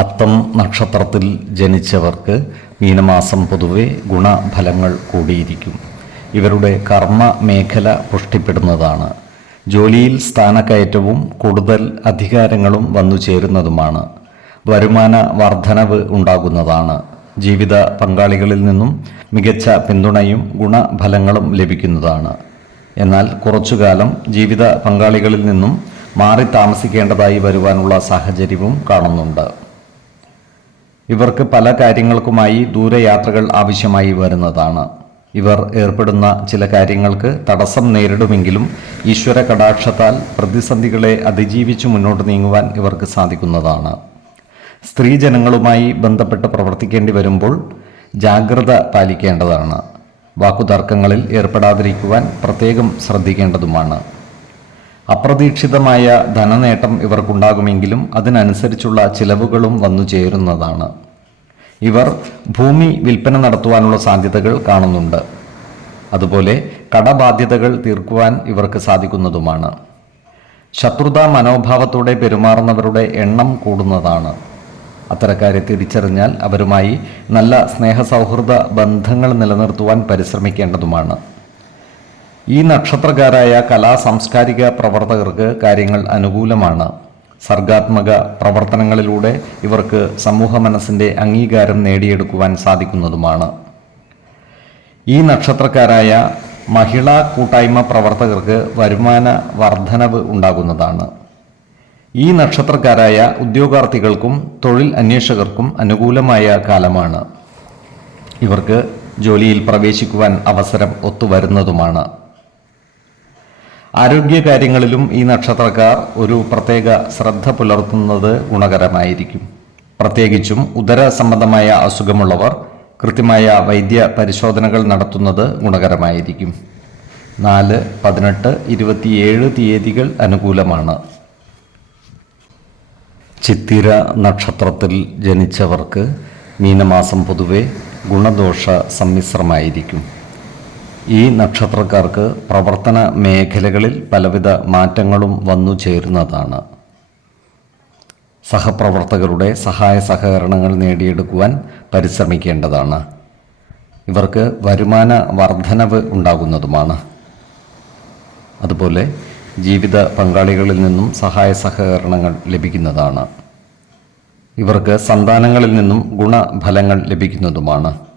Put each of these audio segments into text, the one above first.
അത്തം നക്ഷത്രത്തിൽ ജനിച്ചവർക്ക് മീനമാസം പൊതുവെ ഗുണഫലങ്ങൾ കൂടിയിരിക്കും. ഇവരുടെ കർമ്മ മേഖല പുഷ്ടിപ്പെടുന്നതാണ്. ജോലിയിൽ സ്ഥാനക്കയറ്റവും കൂടുതൽ അധികാരങ്ങളും വന്നു ചേരുന്നതുമാണ്. വരുമാന വർധനവ് ഉണ്ടാകുന്നതാണ്. ജീവിത പങ്കാളികളിൽ നിന്നും മികച്ച പിന്തുണയും ഗുണഫലങ്ങളും ലഭിക്കുന്നതാണ്. എന്നാൽ കുറച്ചുകാലം ജീവിത പങ്കാളികളിൽ നിന്നും മാറി താമസിക്കേണ്ടതായി വരുവാനുള്ള സാഹചര്യവും കാണുന്നുണ്ട്. ഇവർക്ക് പല കാര്യങ്ങൾക്കുമായി ദൂരയാത്രകൾ ആവശ്യമായി വരുന്നതാണ്. ഇവർ ഏർപ്പെടുന്ന ചില കാര്യങ്ങൾക്ക് തടസ്സം നേരിടുമെങ്കിലും ഈശ്വര കടാക്ഷത്താൽ പ്രതിസന്ധികളെ അതിജീവിച്ച് മുന്നോട്ട് നീങ്ങുവാൻ ഇവർക്ക് സാധിക്കുന്നതാണ്. സ്ത്രീജനങ്ങളുമായി ബന്ധപ്പെട്ട് പ്രവർത്തിക്കേണ്ടി വരുമ്പോൾ ജാഗ്രത പാലിക്കേണ്ടതാണ്. വാക്കുതർക്കങ്ങളിൽ ഏർപ്പെടാതിരിക്കുവാൻ പ്രത്യേകം ശ്രദ്ധിക്കേണ്ടതുമാണ്. അപ്രതീക്ഷിതമായ ധനനേട്ടം ഇവർക്കുണ്ടാകുമെങ്കിലും അതിനനുസരിച്ചുള്ള ചിലവുകളും വന്നു ചേരുന്നതാണ്. ഇവർ ഭൂമി വിൽപ്പന നടത്തുവാനുള്ള സാധ്യതകൾ കാണുന്നുണ്ട്. അതുപോലെ കടബാധ്യതകൾ തീർക്കുവാൻ ഇവർക്ക് സാധിക്കുന്നതുമാണ്. ശത്രുതാ മനോഭാവത്തോടെ പെരുമാറുന്നവരുടെ എണ്ണം കൂടുന്നതാണ്. അത്തരക്കാരെ തിരിച്ചറിഞ്ഞാൽ അവരുമായി നല്ല സ്നേഹ സൗഹൃദ ബന്ധങ്ങൾ നിലനിർത്തുവാൻ പരിശ്രമിക്കേണ്ടതുമാണ്. ഈ നക്ഷത്രക്കാരായ കലാ സാംസ്കാരിക പ്രവർത്തകർക്ക് കാര്യങ്ങൾ അനുകൂലമാണ്. സർഗാത്മക പ്രവർത്തനങ്ങളിലൂടെ ഇവർക്ക് സമൂഹ മനസ്സിന്റെ അംഗീകാരം നേടിയെടുക്കുവാൻ സാധിക്കുന്നതുമാണ്. ഈ നക്ഷത്രക്കാരായ മഹിളാ കൂട്ടായ്മ പ്രവർത്തകർക്ക് വരുമാന വർധനവ് ഉണ്ടാകുന്നതാണ്. ഈ നക്ഷത്രക്കാരായ ഉദ്യോഗാർത്ഥികൾക്കും തൊഴിൽ അന്വേഷകർക്കും അനുകൂലമായ കാലമാണ്. ഇവർക്ക് ജോലിയിൽ പ്രവേശിക്കുവാൻ അവസരം ഒത്തുവരുന്നതുമാണ്. ആരോഗ്യകാര്യങ്ങളിലും ഈ നക്ഷത്രക്കാർ ഒരു പ്രത്യേക ശ്രദ്ധ പുലർത്തുന്നത് ഗുണകരമായിരിക്കും. പ്രത്യേകിച്ചും ഉദര സംബന്ധമായ അസുഖമുള്ളവർ കൃത്യമായ വൈദ്യ പരിശോധനകൾ നടത്തുന്നത് ഗുണകരമായിരിക്കും. നാല് പതിനെട്ട് ഇരുപത്തിയേഴ് തീയതികൾ അനുകൂലമാണ്. ചിത്തിര നക്ഷത്രത്തിൽ ജനിച്ചവർക്ക് മീനമാസം പൊതുവെ ഗുണദോഷ സമ്മിശ്രമായിരിക്കും. ഈ നക്ഷത്രക്കാർക്ക് പ്രവർത്തന മേഖലകളിൽ പലവിധ മാറ്റങ്ങളും വന്നു ചേരുന്നതാണ്. സഹപ്രവർത്തകരുടെ സഹായ സഹകരണങ്ങൾ നേടിയെടുക്കുവാൻ പരിശ്രമിക്കേണ്ടതാണ്. ഇവർക്ക് വരുമാന വർധനവ് ഉണ്ടാകുന്നതുമാണ്. അതുപോലെ ജീവിത പങ്കാളികളിൽ നിന്നും സഹായ സഹകരണങ്ങൾ ലഭിക്കുന്നതാണ്. ഇവർക്ക് സന്താനങ്ങളിൽ നിന്നും ഗുണഫലങ്ങൾ ലഭിക്കുന്നതുമാണ്.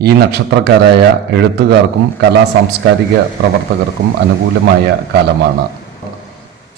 ഈ നക്ഷത്രക്കാരായ എഴുത്തുകാർക്കും കലാ സാംസ്കാരിക പ്രവർത്തകർക്കും അനുകൂലമായ കാലമാണ്.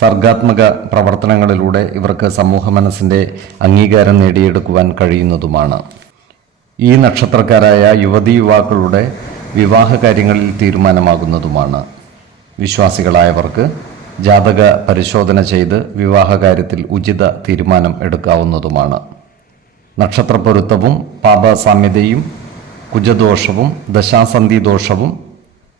സർഗാത്മക പ്രവർത്തനങ്ങളിലൂടെ ഇവർക്ക് സമൂഹ മനസ്സിന്റെ അംഗീകാരം നേടിയെടുക്കുവാൻ കഴിയുന്നതുമാണ്. ഈ നക്ഷത്രക്കാരായ യുവതി യുവാക്കളുടെ വിവാഹ കാര്യങ്ങളിൽ തീരുമാനമാകുന്നതുമാണ്. വിശ്വാസികളായവർക്ക് ജാതക പരിശോധന ചെയ്ത് വിവാഹകാര്യത്തിൽ ഉചിത തീരുമാനം എടുക്കാവുന്നതുമാണ്. നക്ഷത്രപ്പൊരുത്തവും പാപസാമ്യതയും കുജദോഷവും ദശാസന്ധി ദോഷവും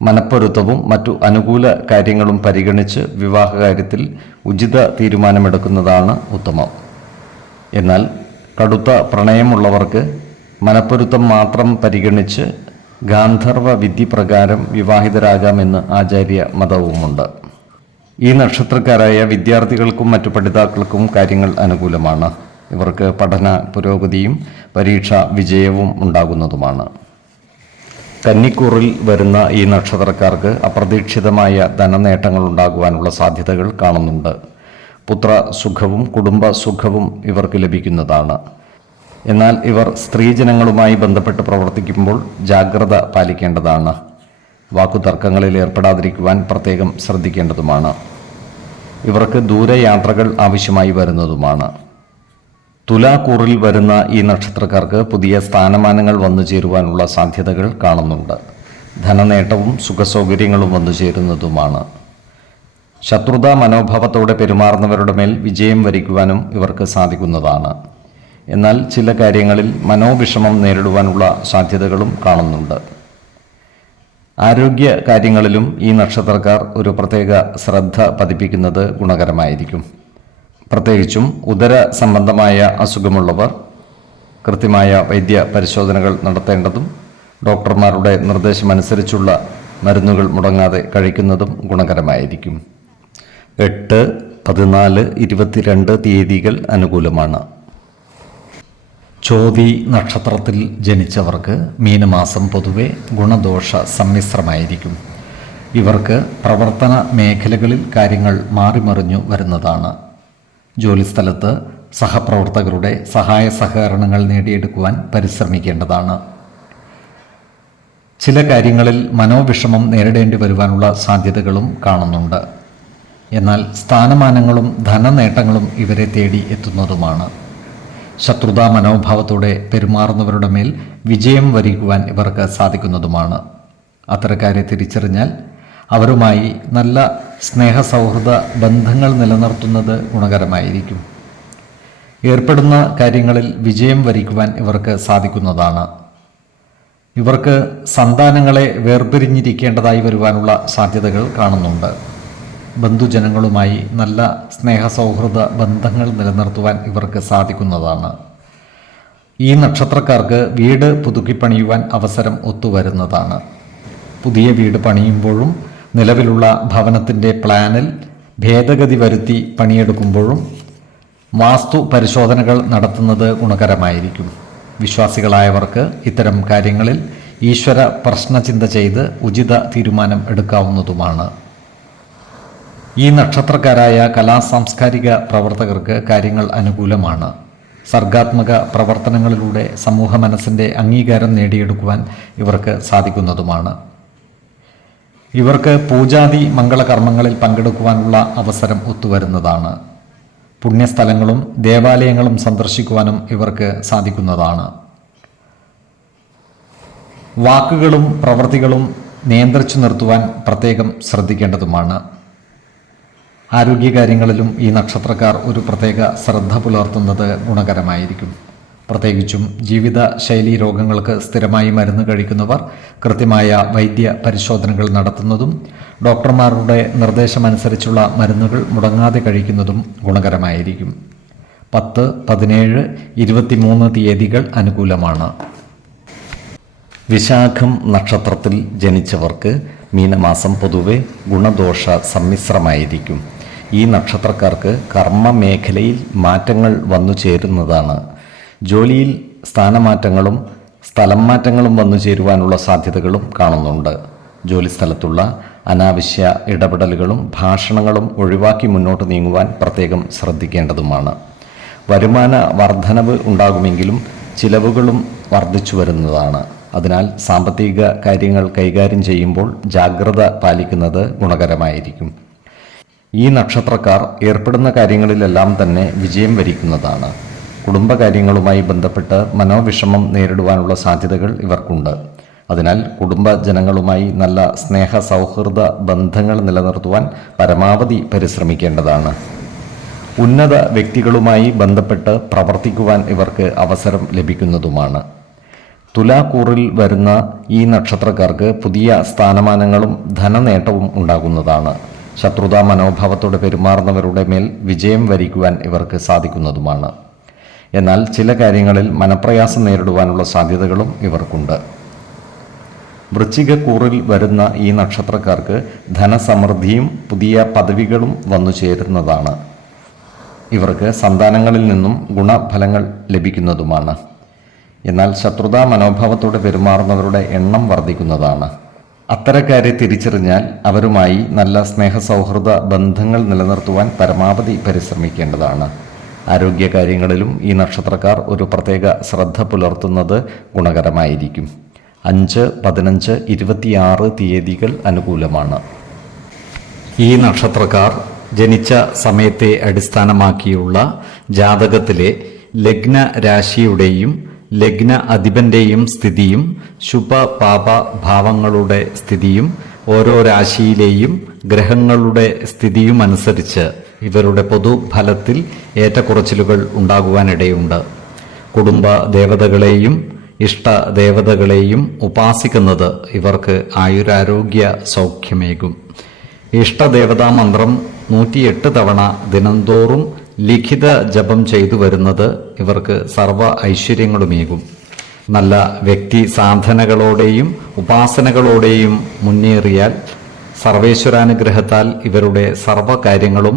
മനപ്പൊരുത്തവും മറ്റു അനുകൂല കാര്യങ്ങളും പരിഗണിച്ച് വിവാഹകാര്യത്തിൽ ഉചിത തീരുമാനമെടുക്കുന്നതാണ് ഉത്തമം. എന്നാൽ കടുത്ത പ്രണയമുള്ളവർക്ക് മനപ്പൊരുത്തം മാത്രം പരിഗണിച്ച് ഗാന്ധർവ വിധി പ്രകാരം വിവാഹിതരാകാമെന്ന് ആചാര്യ മതവുമുണ്ട്. ഈ നക്ഷത്രക്കാരായ വിദ്യാർത്ഥികൾക്കും മറ്റു പഠിതാക്കൾക്കും കാര്യങ്ങൾ അനുകൂലമാണ്. ഇവർക്ക് പഠന പുരോഗതിയും പരീക്ഷ വിജയവും ഉണ്ടാകുന്നതുമാണ്. കന്നിക്കൂറിൽ വരുന്ന ഈ നക്ഷത്രക്കാർക്ക് അപ്രതീക്ഷിതമായ ധനനേട്ടങ്ങൾ ഉണ്ടാകുവാനുള്ള സാധ്യതകൾ കാണുന്നുണ്ട്. പുത്ര സുഖവും കുടുംബ സുഖവും ഇവർക്ക് ലഭിക്കുന്നതാണ്. എന്നാൽ ഇവർ സ്ത്രീജനങ്ങളുമായി ബന്ധപ്പെട്ട് പ്രവർത്തിക്കുമ്പോൾ ജാഗ്രത പാലിക്കേണ്ടതാണ്. വാക്കുതർക്കങ്ങളിൽ ഏർപ്പെടാതിരിക്കുവാൻ പ്രത്യേകം ശ്രദ്ധിക്കേണ്ടതുമാണ്. ഇവർക്ക് ദൂരയാത്രകൾ ആവശ്യമായി വരുന്നതുമാണ്. തുലാക്കൂറിൽ വരുന്ന ഈ നക്ഷത്രക്കാർക്ക് പുതിയ സ്ഥാനമാനങ്ങൾ വന്നു ചേരുവാനുള്ള സാധ്യതകൾ കാണുന്നുണ്ട്. ധനനേട്ടവും സുഖസൗകര്യങ്ങളും വന്നു ചേരുന്നതുമാണ്. ശത്രുതാ മനോഭാവത്തോടെ പെരുമാറുന്നവരുടെ മേൽ വിജയം വരിക്കുവാനും ഇവർക്ക് സാധിക്കുന്നതാണ്. എന്നാൽ ചില കാര്യങ്ങളിൽ മനോവിഷമം നേരിടുവാനുള്ള സാധ്യതകളും കാണുന്നുണ്ട്. ആരോഗ്യ കാര്യങ്ങളിലും ഈ നക്ഷത്രക്കാർ ഒരു പ്രത്യേക ശ്രദ്ധ പതിപ്പിക്കുന്നത് ഗുണകരമായിരിക്കും. പ്രത്യേകിച്ചും ഉദര സംബന്ധമായ അസുഖമുള്ളവർ കൃത്യമായ വൈദ്യ പരിശോധനകൾ നടത്തേണ്ടതും ഡോക്ടർമാരുടെ നിർദ്ദേശമനുസരിച്ചുള്ള മരുന്നുകൾ മുടങ്ങാതെ കഴിക്കുന്നതും ഗുണകരമായിരിക്കും. എട്ട് പതിനാല് ഇരുപത്തിരണ്ട് തീയതികൾ അനുകൂലമാണ്. ചോതി നക്ഷത്രത്തിൽ ജനിച്ചവർക്ക് മീനമാസം പൊതുവെ ഗുണദോഷ സമ്മിശ്രമായിരിക്കും. ഇവർക്ക് പ്രവർത്തന മേഖലകളിൽ കാര്യങ്ങൾ മാറിമറിഞ്ഞു വരുന്നതാണ്. ജോലിസ്ഥലത്ത് സഹപ്രവർത്തകരുടെ സഹായ സഹകരണങ്ങൾ നേടിയെടുക്കുവാൻ പരിശ്രമിക്കേണ്ടതാണ്. ചില കാര്യങ്ങളിൽ മനോവിഷമം നേരിടേണ്ടി വരുവാനുള്ള സാധ്യതകളും കാണുന്നുണ്ട്. എന്നാൽ സ്ഥാനമാനങ്ങളും ധനനേട്ടങ്ങളും ഇവരെ തേടി എത്തുന്നതുമാണ്. ശത്രുതാ മനോഭാവത്തോടെ പെരുമാറുന്നവരുടെ മേൽ വിജയം വരിക്കുവാൻ ഇവർക്ക് സാധിക്കുന്നതുമാണ്. അത്തരക്കാരെ തിരിച്ചറിഞ്ഞാൽ അവരുമായി നല്ല സ്നേഹ സൗഹൃദ ബന്ധങ്ങൾ നിലനിർത്തുന്നത് ഗുണകരമായിരിക്കും. ഏർപ്പെടുന്ന കാര്യങ്ങളിൽ വിജയം വരിക്കുവാൻ ഇവർക്ക് സാധിക്കുന്നതാണ്. ഇവർക്ക് സന്താനങ്ങളെ വേർപിരിഞ്ഞിരിക്കേണ്ടതായി വരുവാനുള്ള സാധ്യതകൾ കാണുന്നുണ്ട്. ബന്ധുജനങ്ങളുമായി നല്ല സ്നേഹ സൗഹൃദ ബന്ധങ്ങൾ നിലനിർത്തുവാൻ ഇവർക്ക് സാധിക്കുന്നതാണ്. ഈ നക്ഷത്രക്കാർക്ക് വീട് പുതുക്കിപ്പണിയുവാൻ അവസരം ഒത്തുവരുന്നതാണ്. പുതിയ വീട് പണിയുമ്പോഴും നിലവിലുള്ള ഭവനത്തിന്റെ പ്ലാനിൽ ഭേദഗതി വരുത്തി പണിയെടുക്കുമ്പോഴും വാസ്തു പരിശോധനകൾ നടത്തുന്നത് ഗുണകരമായിരിക്കും. വിശ്വാസികളായവർക്ക് ഇത്തരം കാര്യങ്ങളിൽ ഈശ്വര പ്രശ്നചിന്ത ചെയ്ത് ഉചിത തീരുമാനം എടുക്കാവുന്നതുമാണ്. ഈ നക്ഷത്രക്കാരായ കലാ സാംസ്കാരിക പ്രവർത്തകർക്ക് കാര്യങ്ങൾ അനുകൂലമാണ്. സർഗാത്മക പ്രവർത്തനങ്ങളിലൂടെ സമൂഹ മനസ്സിന്റെ അംഗീകാരം നേടിയെടുക്കുവാൻ ഇവർക്ക് സാധിക്കുന്നതുമാണ്. ഇവർക്ക് പൂജാതി മംഗളകർമ്മങ്ങളിൽ പങ്കെടുക്കുവാനുള്ള അവസരം ഒത്തുവരുന്നതാണ്. പുണ്യസ്ഥലങ്ങളും ദേവാലയങ്ങളും സന്ദർശിക്കുവാനും ഇവർക്ക് സാധിക്കുന്നതാണ്. വാക്കുകളും പ്രവൃത്തികളും നിയന്ത്രിച്ചു നിർത്തുവാൻ പ്രത്യേകം ശ്രദ്ധിക്കേണ്ടതുമാണ്. ആരോഗ്യകാര്യങ്ങളിലും ഈ നക്ഷത്രക്കാർ ഒരു പ്രത്യേക ശ്രദ്ധ പുലർത്തുന്നത് ഗുണകരമായിരിക്കും. പ്രത്യേകിച്ചും ജീവിത ശൈലി രോഗങ്ങൾക്ക് സ്ഥിരമായി മരുന്ന് കഴിക്കുന്നവർ കൃത്യമായ വൈദ്യ പരിശോധനകൾ നടത്തുന്നതും ഡോക്ടർമാരുടെ നിർദ്ദേശമനുസരിച്ചുള്ള മരുന്നുകൾ മുടങ്ങാതെ കഴിക്കുന്നതും ഗുണകരമായിരിക്കും. പത്ത് പതിനേഴ് ഇരുപത്തിമൂന്ന് തീയതികൾ അനുകൂലമാണ്. വിശാഖം നക്ഷത്രത്തിൽ ജനിച്ചവർക്ക് മീനമാസം പൊതുവെ ഗുണദോഷ സമ്മിശ്രമായിരിക്കും. ഈ നക്ഷത്രക്കാർക്ക് കർമ്മ മേഖലയിൽ മാറ്റങ്ങൾ വന്നു ചേരുന്നതാണ് ജോലിയിൽ സ്ഥാനമാറ്റങ്ങളും സ്ഥലം മാറ്റങ്ങളും വന്നു ചേരുവാനുള്ള സാധ്യതകളും കാണുന്നുണ്ട്. ജോലിസ്ഥലത്തുള്ള അനാവശ്യ ഇടപെടലുകളും ഭാഷണങ്ങളും ഒഴിവാക്കി മുന്നോട്ട് നീങ്ങുവാൻ പ്രത്യേകം ശ്രദ്ധിക്കേണ്ടതുമാണ്. വരുമാന വർധനവ് ഉണ്ടാകുമെങ്കിലും ചിലവുകളും വർദ്ധിച്ചു വരുന്നതാണ്. അതിനാൽ സാമ്പത്തിക കാര്യങ്ങൾ കൈകാര്യം ചെയ്യുമ്പോൾ ജാഗ്രത പാലിക്കുന്നത് ഗുണകരമായിരിക്കും. ഈ നക്ഷത്രക്കാർ ഏർപ്പെടുന്ന കാര്യങ്ങളിലെല്ലാം തന്നെ വിജയം വരിക്കുന്നതാണ്. കുടുംബകാര്യങ്ങളുമായി ബന്ധപ്പെട്ട് മനോവിഷമം നേരിടുവാനുള്ള സാധ്യതകൾ ഇവർക്കുണ്ട്. അതിനാൽ കുടുംബ ജനങ്ങളുമായി നല്ല സ്നേഹ സൗഹൃദ ബന്ധങ്ങൾ നിലനിർത്തുവാൻ പരമാവധി പരിശ്രമിക്കേണ്ടതാണ്. ഉന്നത വ്യക്തികളുമായി ബന്ധപ്പെട്ട് പ്രവർത്തിക്കുവാൻ ഇവർക്ക് അവസരം ലഭിക്കുന്നതുമാണ്. തുലാക്കൂറിൽ വരുന്ന ഈ നക്ഷത്രക്കാർക്ക് പുതിയ സ്ഥാനമാനങ്ങളും ധനനേട്ടവും ഉണ്ടാകുന്നതാണ്. ശത്രുതാ മനോഭാവത്തോടെ പെരുമാറുന്നവരുടെ മേൽ വിജയം വരിക്കുവാൻ ഇവർക്ക് സാധിക്കുന്നതുമാണ്. എന്നാൽ ചില കാര്യങ്ങളിൽ മനപ്രയാസം നേരിടുവാനുള്ള സാധ്യതകളും ഇവർക്കുണ്ട്. വൃശ്ചികക്കൂറിൽ വരുന്ന ഈ നക്ഷത്രക്കാർക്ക് ധനസമൃദ്ധിയും പുതിയ പദവികളും വന്നു ചേരുന്നതാണ്. ഇവർക്ക് സന്താനങ്ങളിൽ നിന്നും ഗുണഫലങ്ങൾ ലഭിക്കുന്നതുമാണ്. എന്നാൽ ശത്രുതാ മനോഭാവത്തോടെ പെരുമാറുന്നവരുടെ എണ്ണം വർദ്ധിക്കുന്നതാണ്. അത്തരക്കാരെ തിരിച്ചറിഞ്ഞാൽ അവരുമായി നല്ല സ്നേഹസൗഹൃദ ബന്ധങ്ങൾ നിലനിർത്തുവാൻ പരമാവധി പരിശ്രമിക്കേണ്ടതാണ്. ആരോഗ്യകാര്യങ്ങളിലും ഈ നക്ഷത്രക്കാർ ഒരു പ്രത്യേക ശ്രദ്ധ പുലർത്തുന്നത് ഗുണകരമായിരിക്കും. അഞ്ച് പതിനഞ്ച് ഇരുപത്തിയാറ് തീയതികൾ അനുകൂലമാണ്. ഈ നക്ഷത്രക്കാർ ജനിച്ച സമയത്തെ അടിസ്ഥാനമാക്കിയുള്ള ജാതകത്തിലെ ലഗ്ന രാശിയുടെയും ലഗ്ന അധിപന്റെയും സ്ഥിതിയും ശുഭ പാപ ഭാവങ്ങളുടെ സ്ഥിതിയും ഓരോ രാശിയിലെയും ഗ്രഹങ്ങളുടെ സ്ഥിതിയും അനുസരിച്ച് ഇവരുടെ പൊതുഫലത്തിൽ ഏറ്റക്കുറച്ചിലുകൾ ഉണ്ടാകുവാനിടയുണ്ട്. കുടുംബ ദേവതകളെയും ഇഷ്ട ദേവതകളെയും ഉപാസിക്കുന്നത് ഇവർക്ക് ആയുരാരോഗ്യ സൗഖ്യമേകും. ഇഷ്ടദേവതാ മന്ത്രം നൂറ്റിയെട്ട് തവണ ദിനംതോറും ലിഖിത ജപം ചെയ്തു വരുന്നത് ഇവർക്ക് സർവ ഐശ്വര്യങ്ങളുമേകും. നല്ല വ്യക്തി സാധനകളോടെയും ഉപാസനകളോടെയും മുന്നേറിയാൽ സർവേശ്വരാനുഗ്രഹത്താൽ ഇവരുടെ സർവകാര്യങ്ങളും